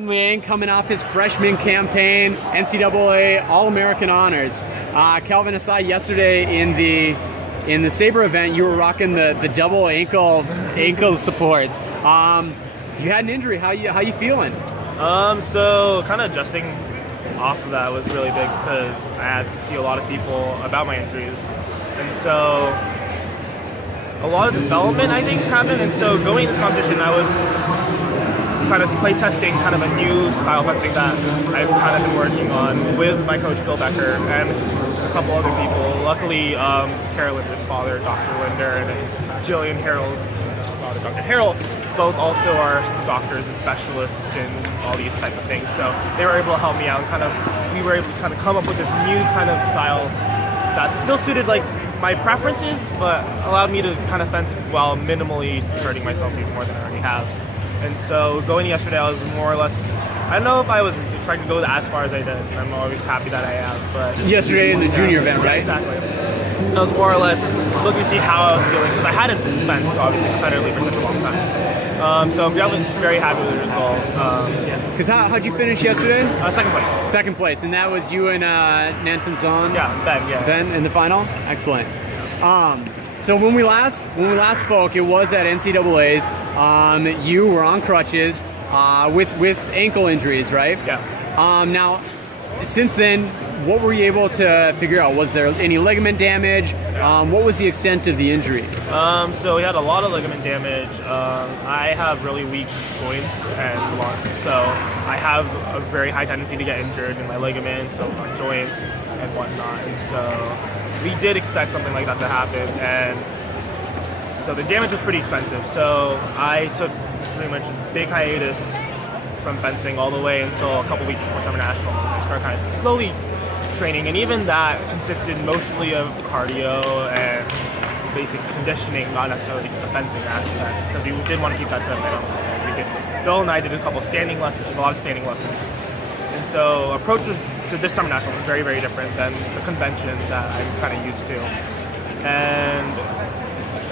Liang coming off his freshman campaign, NCAA All-American honors. Calvin, I saw yesterday in the Sabre event, you were rocking the double ankle supports. You had an injury. How you feeling? So kind of adjusting off of that was really big because I had to see a lot of people about my injuries, and so a lot of development I think happened. And so going into this competition, I was kind of play testing kind of a new style fencing that I've kind of been working on with my coach Bill Becker and a couple other people. Luckily, Carolyn's father, Dr. Linder, and Jillian Harrell's father, Dr. Harrell, both also are doctors and specialists in all these type of things. So they were able to help me out, and we were able to kind of come up with this new kind of style that still suited like my preferences, but allowed me to kind of fence while minimally hurting myself even more than I already have. And so going yesterday, I was more or less, I don't know if I was trying to go as far as I did. I'm always happy that I am, but yesterday in the junior event, right? Exactly. I was more or less looking to see how I was feeling because I hadn't fenced obviously competitively for such a long time. So I'm very happy with the result. Because how'd you finish yesterday? Second place. Second place, and that was you and Nanton Zon? Yeah, Ben. Yeah. Ben in the final. Excellent. So when we last spoke, it was at NCAA's. You were on crutches with ankle injuries, right? Yeah. Now, since then, what were you able to figure out? Was there any ligament damage? What was the extent of the injury? So we had a lot of ligament damage. I have really weak joints and lungs, so I have a very high tendency to get injured in my ligaments, so my joints and whatnot. And so we did expect something like that to happen, and so the damage was pretty expensive. So I took pretty much a big hiatus from fencing all the way until a couple weeks before Summer National. I started kind of slowly training, and even that consisted mostly of cardio and basic conditioning, not necessarily the fencing aspect, because we did want to keep that to a minimum. And Bill and I did a lot of standing lessons. And so approach to this Summer National was very, very different than the convention that I'm kind of used to. And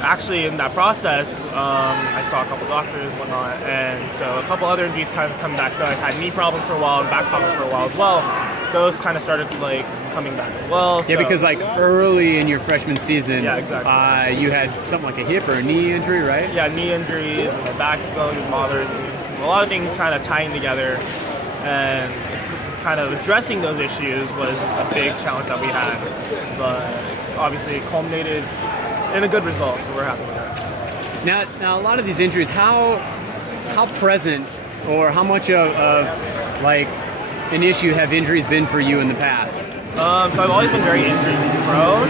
actually in that process, I saw a couple doctors and whatnot, and so a couple other injuries kind of come back. So I had knee problems for a while and back problems for a while as well. Those kind of started like coming back as well. Yeah, because like early in your freshman season, yeah, exactly. You had something like a hip or a knee injury, right? Yeah, knee injuries, and my back was bothered. A lot of things kind of tying together, and kind of addressing those issues was a big challenge that we had. But obviously it culminated in a good result, so we're happy with that. Now a lot of these injuries, how present or how much of like an issue have injuries been for you in the past? So I've always been very injury prone,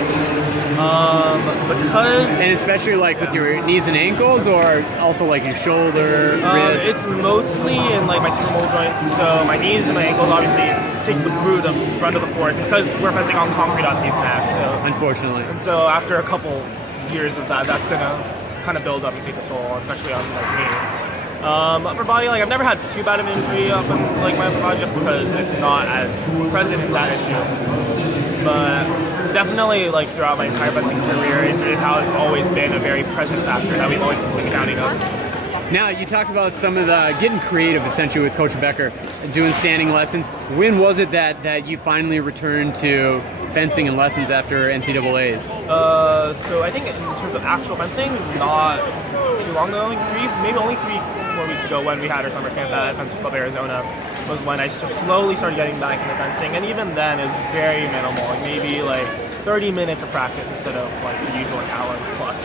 because... And especially like with your knees and ankles, or also like your shoulder, wrist? It's mostly in like my sacral joints, so my knees and my ankles obviously take the brunt of the force because we're fencing on concrete on these mats. So. Unfortunately. And so after a couple years of that, that's gonna kind of build up and take a toll, especially on like me. Upper body, like I've never had too bad of an injury up in like my upper body just because it's not as present in that issue. But definitely like throughout my entire fencing career, injury has always been a very present factor that we've always been accounting of. Now, you talked about some of the getting creative essentially with Coach Becker, doing standing lessons. When was it that you finally returned to fencing and lessons after NCAA's? So I think in terms of actual fencing, not too long ago, maybe only 3-4 weeks ago when we had our summer camp at Fencers Club Arizona was when I slowly started getting back into fencing, and even then it was very minimal, like maybe like 30 minutes of practice instead of like the usual hour plus.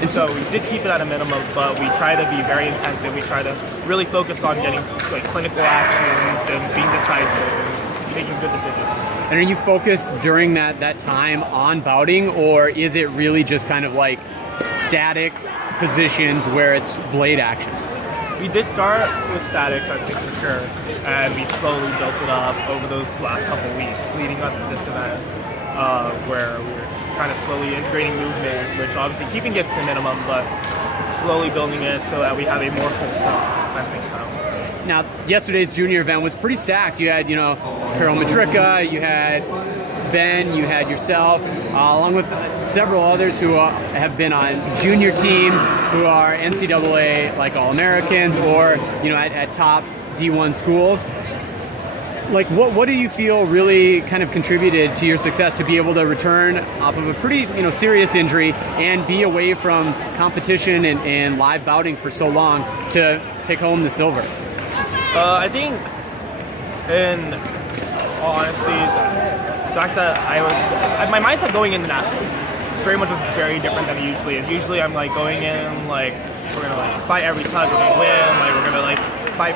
And so we did keep it at a minimum, but we try to be very intensive. We try to really focus on getting like clinical actions and being decisive and making good decisions. And are you focused during that time on bouting, or is it really just kind of like static positions where it's blade action? We did start with static, I think for sure, and we slowly built it up over those last couple weeks leading up to this event, where we were kind of slowly integrating movement, which obviously keeping it to minimum, but slowly building it so that we have a more wholesome fencing style. Now, yesterday's junior event was pretty stacked. You had, Carol Matricka, you had Ben, you had yourself, along with several others who have been on junior teams who are NCAA like All-Americans or, at top D1 schools. Like, what do you feel really kind of contributed to your success to be able to return off of a pretty serious injury and be away from competition and live bouting for so long to take home the silver? I think, in all honesty, the fact that my mindset going into nationals very much was very different than it usually is. Usually I'm like going in like we're gonna like fight every touch, we're gonna win, like we're gonna like fight,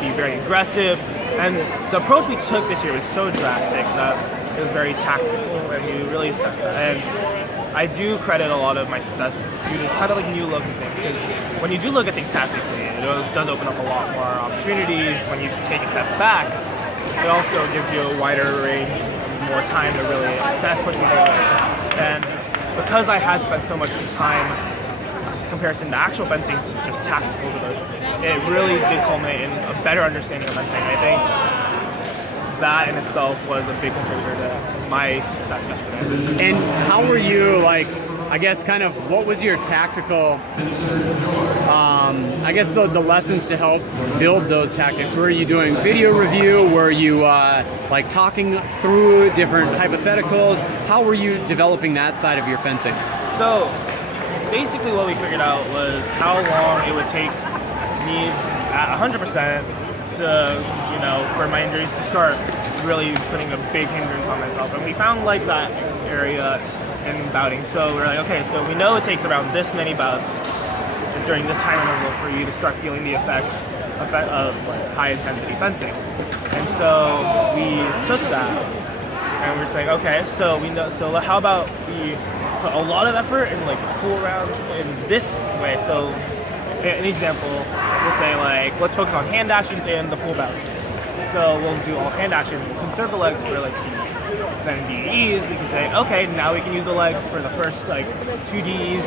be very aggressive. And the approach we took this year was so drastic that it was very tactical, and we really assessed that. And I do credit a lot of my success to this kind of like new look at things, because when you do look at things tactically, it does open up a lot more opportunities. When you take a step back, it also gives you a wider range, more time to really assess what you're doing. And because I had spent so much time comparison to actual fencing to just tactical devotion, it really did culminate in a better understanding of fencing. I think that in itself was a big contributor to my success yesterday. And how were you, like, I guess kind of what was your tactical, I guess the lessons to help build those tactics? Were you doing video review? Were you like talking through different hypotheticals? How were you developing that side of your fencing? So basically what we figured out was how long it would take me at 100% to, for my injuries to start really putting a big hindrance on myself. And we found like that area in bouting. So we're like, okay, so we know it takes around this many bouts during this time interval for you to start feeling the effects of like, high intensity fencing. And so we took that and we're saying, okay, so we know, so how about we put a lot of effort in like pull rounds in this way. So an example, we'll say like, let's focus on hand actions and the pull bouts. So we'll do all hand actions, we'll conserve the legs for like DEs. Then in DEs, we can say, okay, now we can use the legs for the first like 2 DEs,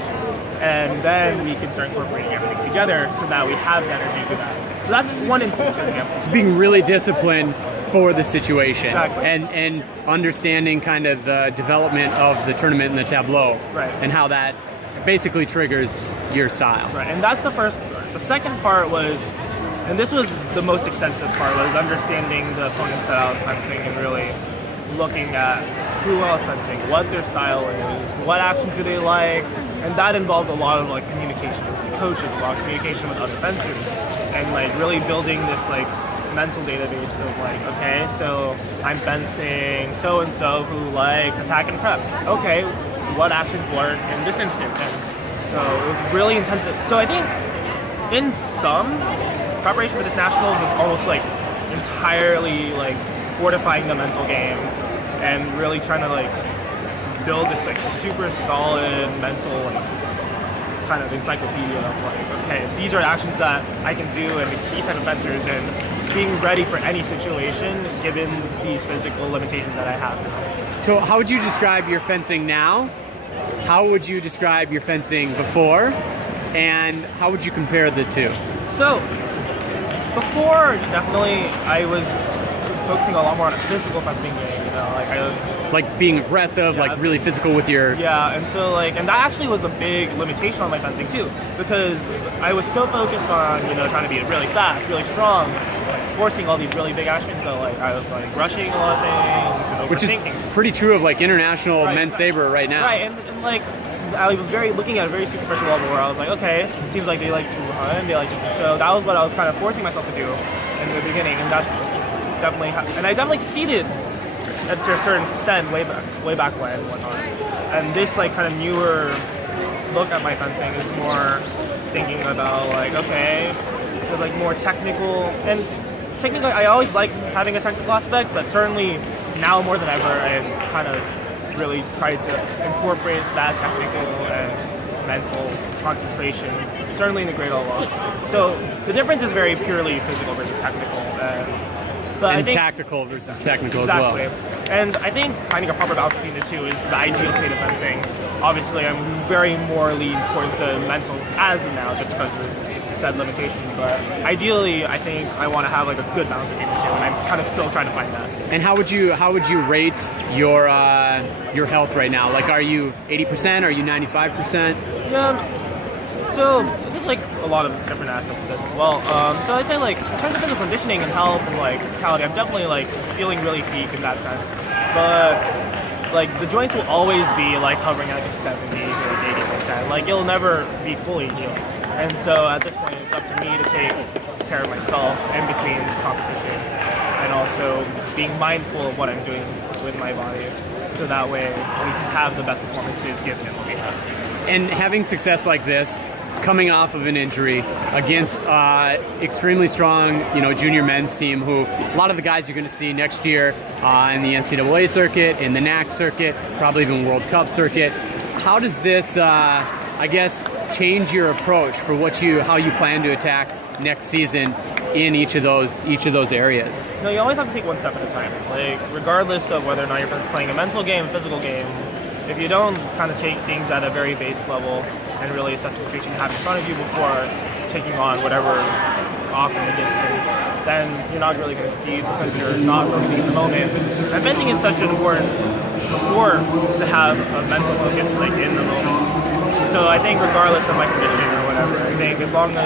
and then we can start incorporating everything together so that we have the energy to do that. So that's one instance, for example. It's being really disciplined for the situation. Exactly. And understanding kind of the development of the tournament and the tableau. Right. And how that basically triggers your style. Right, and that's the first part. The second part was, and this was the most extensive part, was understanding the opponents that I was fencing and really looking at who I was fencing, what their style is, what actions do they like, and that involved a lot of like communication with the coaches, a lot of communication with other fencers, and like really building this like mental database of like, okay, so I'm fencing so and so who likes attack and prep. Okay, what actions work in this instance? And so it was really intensive. So I think in some, preparation for this nationals was almost like entirely like fortifying the mental game and really trying to like build this like super solid mental like kind of encyclopedia of like, okay, these are actions that I can do and these kind of fencers, and being ready for any situation given these physical limitations that I have. So how would you describe your fencing now? How would you describe your fencing before? And how would you compare the two? So before, definitely I was focusing a lot more on a physical fencing game, like being aggressive, yeah, like really physical with your... Yeah, and so and that actually was a big limitation on my fencing too, because I was so focused on, trying to be really fast, really strong, forcing all these really big actions, so I was like rushing a lot of things and overthinking. Which is pretty true of like international men's saber right now. Right, and like I was looking at a very superficial level where I was like, okay, it seems like they like to run, they like to, so that was what I was kind of forcing myself to do in the beginning, and that's definitely, and I definitely succeeded to a certain extent way back when and whatnot. And this like kind of newer look at my fencing is more thinking about like, okay, so like more technical, and technically I always like having a technical aspect, but certainly now more than ever I kind of really tried to incorporate that technical and mental concentration, certainly in the Great All Law. So the difference is very purely physical versus technical. But and I think, tactical versus technical exactly. as well. And I think finding a proper balance between the two is the ideal state of fencing. Obviously, I'm very more lean towards the mental as of now, just because of said limitations. But ideally, I think I want to have like a good balance between the two, and I'm kind of still trying to find that. And how would you rate your health right now? Like, are you 80%? Are you 95%? Yeah. So this is like a a lot of different aspects of this as well. So I'd say like in terms of physical conditioning and health and like physicality, I'm definitely like feeling really peak in that sense. But like the joints will always be like hovering at like a 70 to like 80%. Like it'll never be fully healed. And so at this point, it's up to me to take care of myself in between competitions, and also being mindful of what I'm doing with my body, so that way we can have the best performances given what we have. And having success like this, coming off of an injury against extremely strong, junior men's team, who a lot of the guys you're going to see next year in the NCAA circuit, in the NAC circuit, probably even World Cup circuit. How does this, I guess, change your approach for how you plan to attack next season in each of those areas? No, you always have to take one step at a time. Like regardless of whether or not you're playing a mental game, a physical game, if you don't kind of take things at a very base level and really assess the situation you have in front of you before taking on whatever is off in the distance, then you're not really going to succeed because you're not focusing in the moment. And fencing is such an important sport to have a mental focus like in the moment. So I think regardless of my conditioning or whatever, I think as long as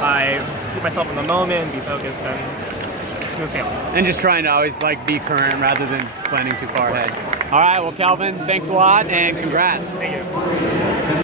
I keep myself in the moment, be focused, then smooth sailing. And just trying to always be current rather than planning too far ahead. All right, well, Calvin, thanks a lot and congrats. Thank you.